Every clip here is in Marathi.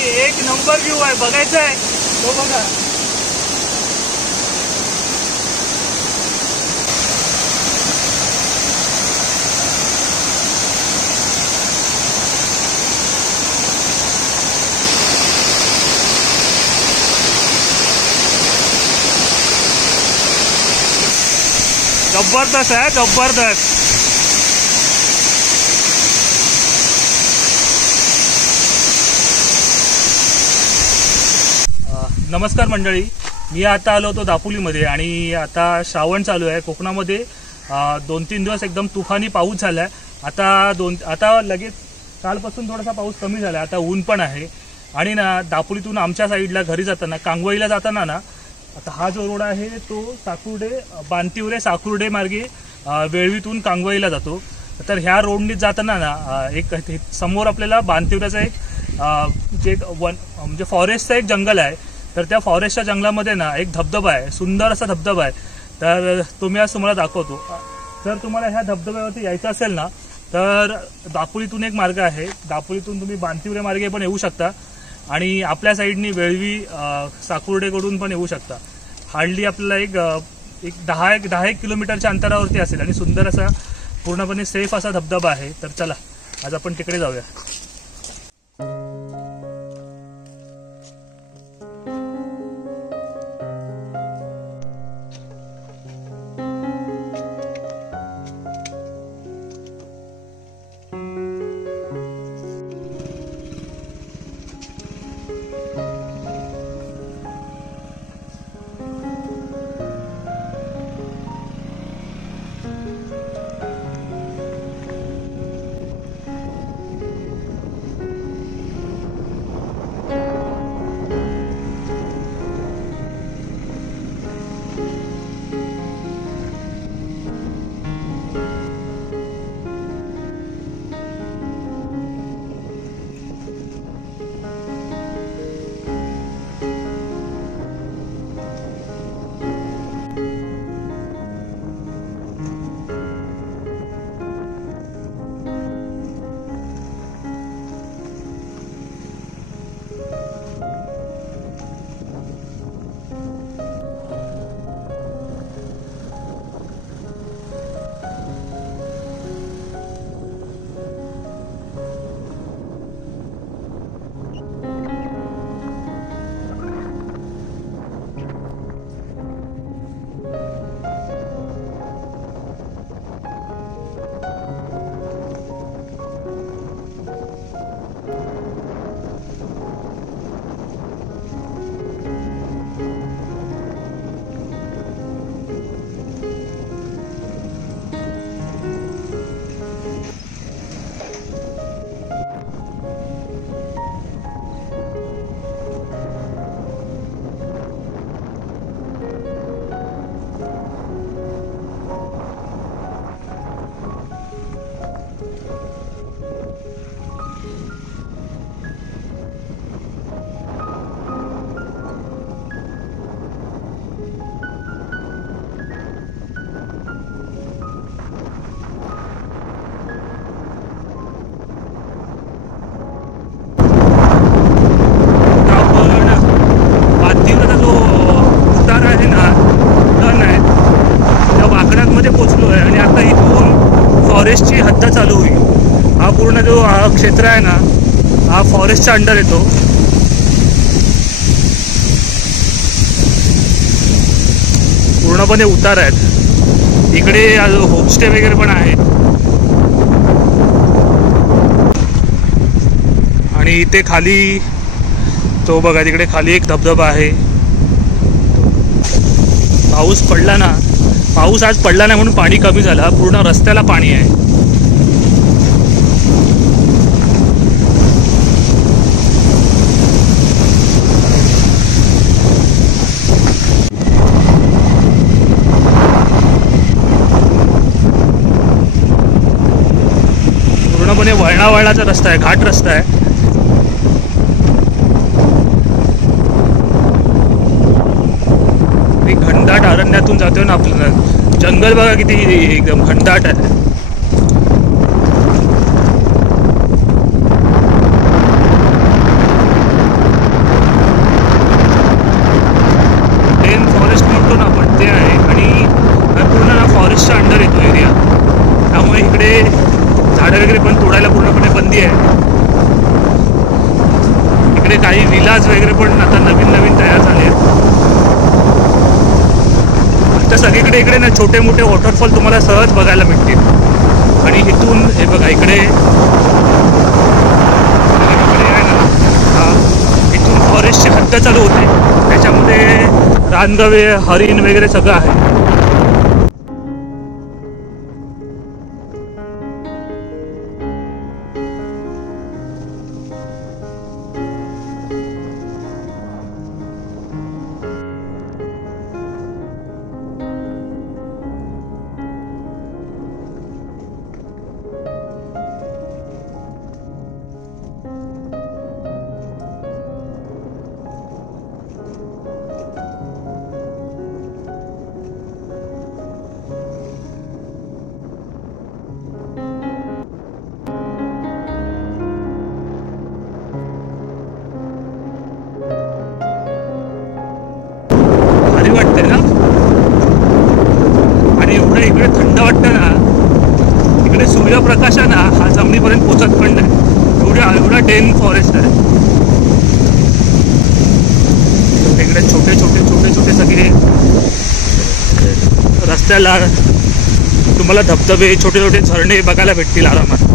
एक नंबर व्ह्यू आहे, बघायचा आहे तो बघा. जबरदस्त आहे, जबरदस्त. नमस्कार मंडळी, मी आता आलो होतो दापोलीमध्ये आणि आता श्रावण चालू आहे कोकणामध्ये. 2-3 दिवस एकदम तुफानी पाऊस झाला आहे. आता लगेच कालपासून थोडासा पाऊस कमी झाला, आता ऊन पण आहे. आणि ना दापोलीतून आमच्या साईडला घरी जाताना, कांगवाईला जाताना ना, आता हा जो रोड आहे तो बांतिवरे साकुर्डे मार्गे वेळवीतून कांगवाईला जातो. तर ह्या रोडनीच जाताना ना एक समोर आपल्याला बांतिवऱ्याचा एक म्हणजे फॉरेस्टचा एक जंगल आहे. तर त्या फॉरेस्टच्या जंगलामध्ये ना एक धबधबा आहे, सुंदर असा धबधबा आहे. तर तो मी आज तुम्हाला दाखवतो. जर तुम्हाला ह्या धबधब्यावरती यायचं असेल ना तर दापोलीतून एक मार्ग आहे, दापोलीतून तुम्ही बांतिवरे मार्गे पण येऊ शकता आणि आपल्या साईडनी वेळवी साकुर्डेकडून पण येऊ शकता. हार्डली आपल्याला एक 10 किलोमीटरच्या अंतरावरती असेल आणि सुंदर असा पूर्णपणे सेफ असा धबधबा आहे. तर चला आज आपण तिकडे जाऊया. फॉरेस्टची हद्द चालू होईल. हा पूर्ण जो क्षेत्र आहे ना हा फॉरेस्टच्या अंडर येतो. पूर्णपणे उतार आहेत. इकडे होमस्टे वगैरे पण आहेत आणि इथे खाली तो बघा तिकडे खाली एक धबधबा आहे. पाऊस आज पडला नाही म्हणून पाणी कमी झालं. पूर्ण रस्त्याला पाणी आहे. पूर्णपणे वळणावळणाचा रस्ता आहे, घाट रस्ता आहे. घनदाट अरण्यातून जातोय ना आपल्याला. जंगल बघा किती एकदम घनदाट आहे. काही विलाज वगैरे पण आता नवीन नवीन तयार झाले आहेत. आता सगळीकडे इकडे ना छोटे मोठे वॉटरफॉल तुम्हाला सहज बघायला मिळतील. आणि इथून हे बघा इकडे आहे ना, इथून फॉरेस्टची हद्द चालू होते. त्याच्यामध्ये रानगवे, हरिण वगैरे सगळं आहे. वाटते ना. आणि एवढं इकडे थंड वाटतं ना. इकडे सूर्यप्रकाश ना हा जमिनीपर्यंत पोचत पण नाही. एवढा डेन फॉरेस्ट आहे. इकडे छोटे छोटे छोटे छोटे सगळे रस्त्याला तुम्हाला धबधबे, छोटे छोटे झरणे बघायला भेटतील आरामात.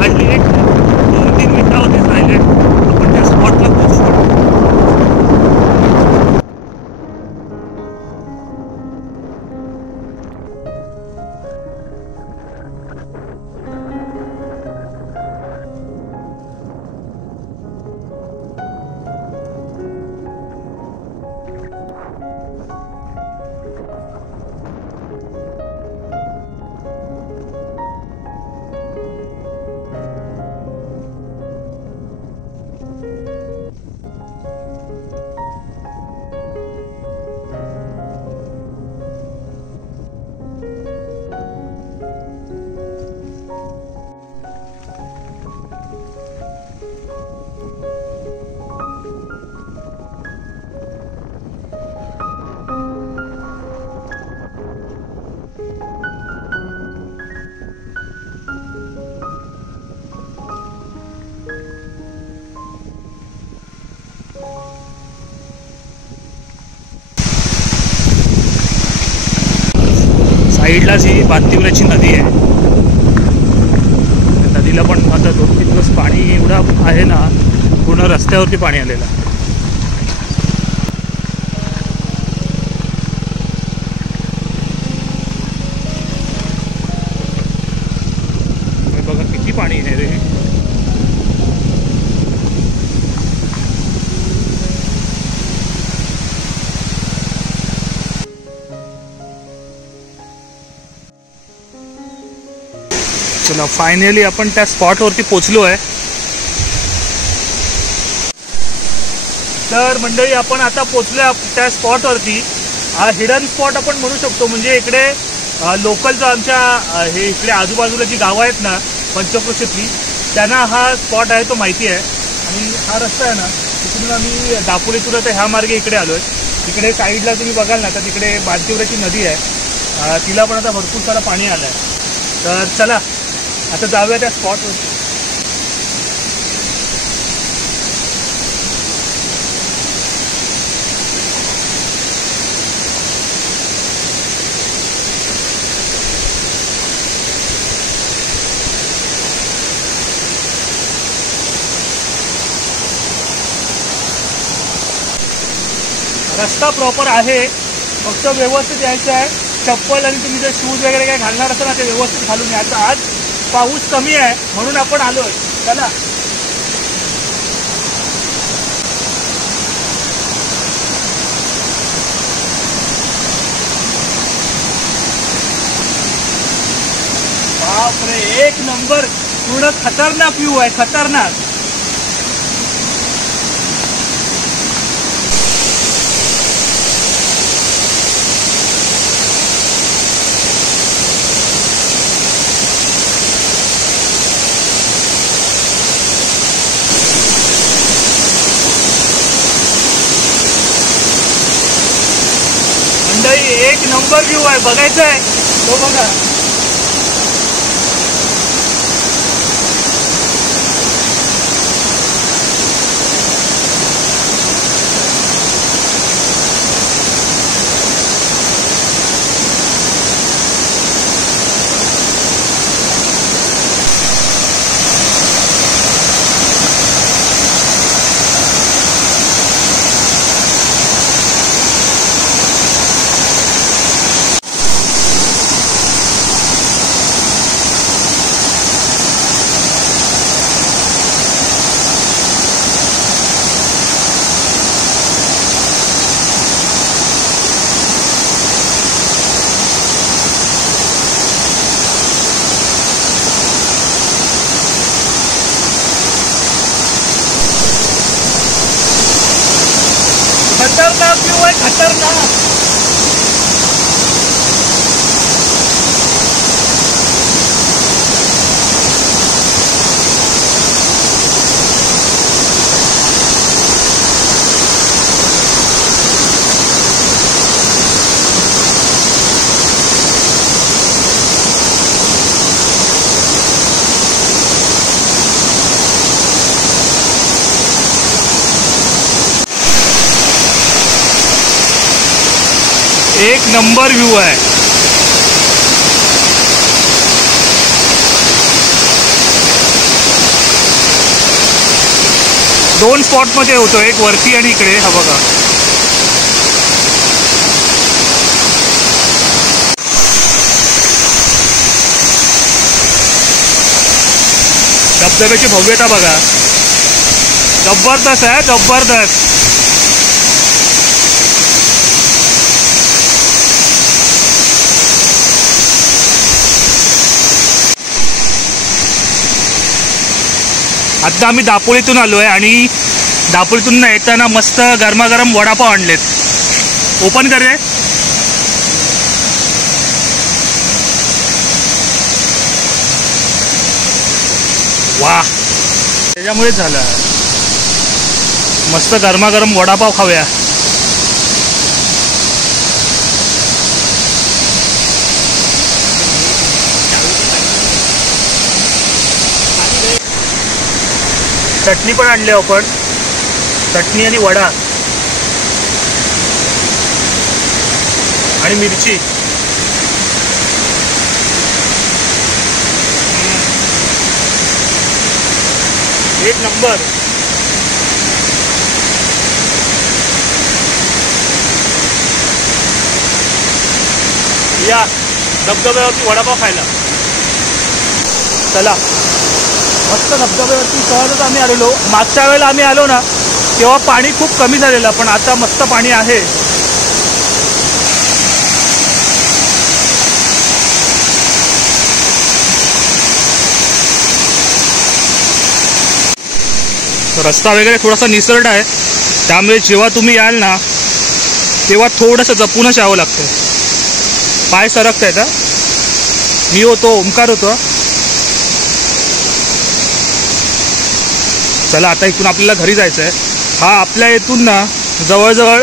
हार्डली एक 2-3 मिनिटावरतीच राहिले आपण त्या स्पॉटला पोहोचू शकतो. साईडलाच ही बांदिवऱ्याची नदी आहे. नदीला पण आता 2-3 दिवस पाणी एवढं आहे ना, पूर्ण रस्त्यावरती पाणी आलेलं. बघा किती पाणी आहे रे. चला फायनली आपण त्या स्पॉटवरती पोचलो आहे. तर मंडळी आपण आता पोचलो त्या स्पॉटवरती. हा हिडन स्पॉट आपण म्हणू शकतो. म्हणजे इकडे लोकलचं आमच्या हे इकडे आजूबाजूला जी गावं आहेत ना पंचक्रोशीतली, त्यांना हा स्पॉट आहे तो माहिती आहे. आणि हा रस्ता आहे ना, तिकडून आम्ही दापोलीतून आता ह्या मार्गे इकडे आलो आहे. तिकडे साईडला तुम्ही बघाल ना, तर तिकडे बांदिवऱ्याची नदी आहे. तिला पण आता भरपूर सारं पाणी आलं आहे. तर चला आता जाऊया त्या स्पॉटवरती. रस्ता प्रॉपर आहे, फक्त व्यवस्थित यायचं आहे. चप्पल आणि तुम्ही जर शूज वगैरे काय घालणार असेल ना, ते व्यवस्थित घालून यायचं. आज पाऊस कमी आहे म्हणून आपण आलोय. चला बापरे, एक नंबर. पूर्ण खतरनाक व्ह्यू आहे, खतरनाक. एक नंबर व्ह्यू आहे, बघायचं आहे तो बघा. एक नंबर व्यू आहे. दोन स्पॉट मध्ये होतो, एक वरती आणि इकडे. हा बघा, धबधब्याची भव्यता बघा, जबरदस्त आहे, जबरदस्त. आता आम्ही दापोलीतून आलो आहे आणि दापोलीतून येताना मस्त गरमागरम वडापाव आणलेत. ओपन कर रे. वा, त्याच्यामुळेच झालं. मस्त गरमागरम वडापाव खाऊया. चटणी पण आणली आपण, चटणी आणि वडा आणि मिरची. एक नंबर. या धबधब्यावरती वडापाव खायला चला. मस्त धबधब्यावरती सहजच आम्ही आलेलो. मागच्या वेळेला आम्ही आलो ना तेव्हा पाणी खूप कमी झालेलं, पण आता मस्त पाणी आहे. रस्ता वगैरे थोडासा निसरडा आहे, त्यामुळे जेव्हा तुम्ही याल ना तेव्हा थोडंसं जपूनच यावं लागतं. पाय सरकत आहेत. मी होतो, ओमकार होतो. चला आता इथून आपल्याला घरी जायचं आहे. हा आपल्या इथून ना जवळजवळ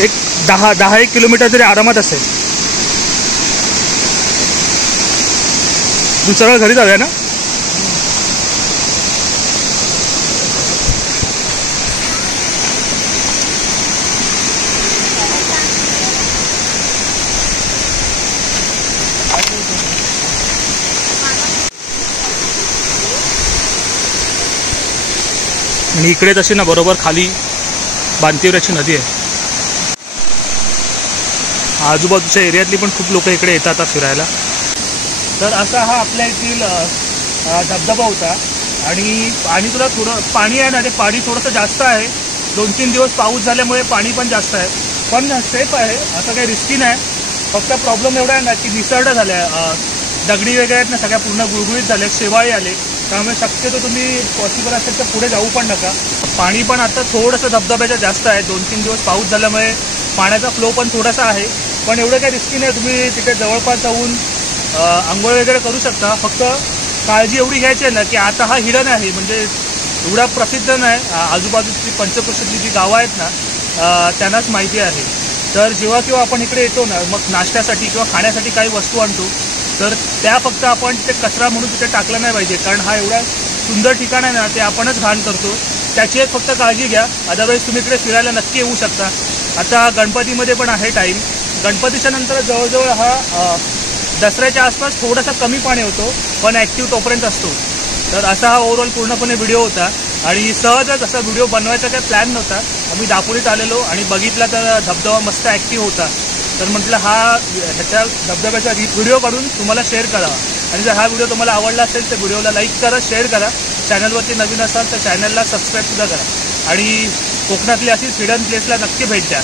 एक 10-1 किलोमीटर तरी आरामात असेल. तू सरळ घरी जाऊया ना. आणि इकडे तशी ना बरोबर खाली बांतिवऱ्याची नदी आहे. आजूबाजूच्या एरियातली पण खूप लोक इकडे येतात फिरायला. तर असा हा आपल्या येथील धबधबा होता. आणि तुला थोडं पाणी आहे ना, ते पाणी थोडंसं जास्त आहे. 2-3 दिवस पाऊस झाल्यामुळे पाणी पण जास्त आहे, पण सेफ आहे, असं काही रिस्की नाही. फक्त प्रॉब्लेम एवढा आहे ना की निसरडा झाल्या, दगडी वगैरे आहेत ना सगळ्या पूर्ण गुळगुळीत झाल्या, शेवाळे आले. त्यामुळे शक्यतो तुम्ही पॉसिबल असेल तर पुढे जाऊ पण नका. पाणी पण आता थोडंसं धबधब्याच्या जास्त आहे. 2-3 दिवस पाऊस झाल्यामुळे पाण्याचा फ्लो पण थोडासा आहे, पण एवढं काही रिस्की नाही. तुम्ही तिथे जवळपास जाऊन आंघोळ वगैरे करू शकता. फक्त काळजी एवढी घ्यायची आहे ना की आता हा हिडन आहे, म्हणजे एवढा प्रसिद्ध नाही. आजूबाजूची पंचक्रोशीतली जी गावं आहेत ना त्यांनाच माहिती आहे. तर जेव्हा किंवा आपण इकडे येतो ना, मग नाश्त्यासाठी किंवा खाण्यासाठी काही वस्तू आणतो तर त्या फक्त आपण ते कचरा म्हणून तिथे टाकला नाही पाहिजे, कारण हा एवढा सुंदर ठिकाण आहे ना, ते आपणच घाण करतो. त्याची एक फक्त काळजी घ्या. अदरवाईज तुम्ही इकडे फिरायला नक्की येऊ शकता. आता गणपतीमध्ये पण आहे टाईम. गणपतीच्या नंतर जवळजवळ हा दसऱ्याच्या आसपास थोडासा कमी पाणी होतो, पण ॲक्टिव्ह तोपर्यंत असतो. तर असा हा ओव्हरऑल पूर्णपणे व्हिडिओ होता. आणि सहजच असा व्हिडिओ बनवायचा काही प्लॅन नव्हता. आम्ही दापोलीत आलेलो आणि बघितला तर धबधबा मस्त ॲक्टिव्ह होता. तर म्हटलं ह्याच्या धबधब्याचा व्हिडिओ काढून तुम्हाला शेअर करावा. आणि जर हा व्हिडिओ तुम्हाला आवडला असेल तर व्हिडिओला लाईक करा, शेअर करा. चॅनलवरती नवीन असाल तर चॅनलला सबस्क्राईबसुद्धा करा. आणि कोकणातली अशी हिडन प्लेसला नक्की भेट द्या.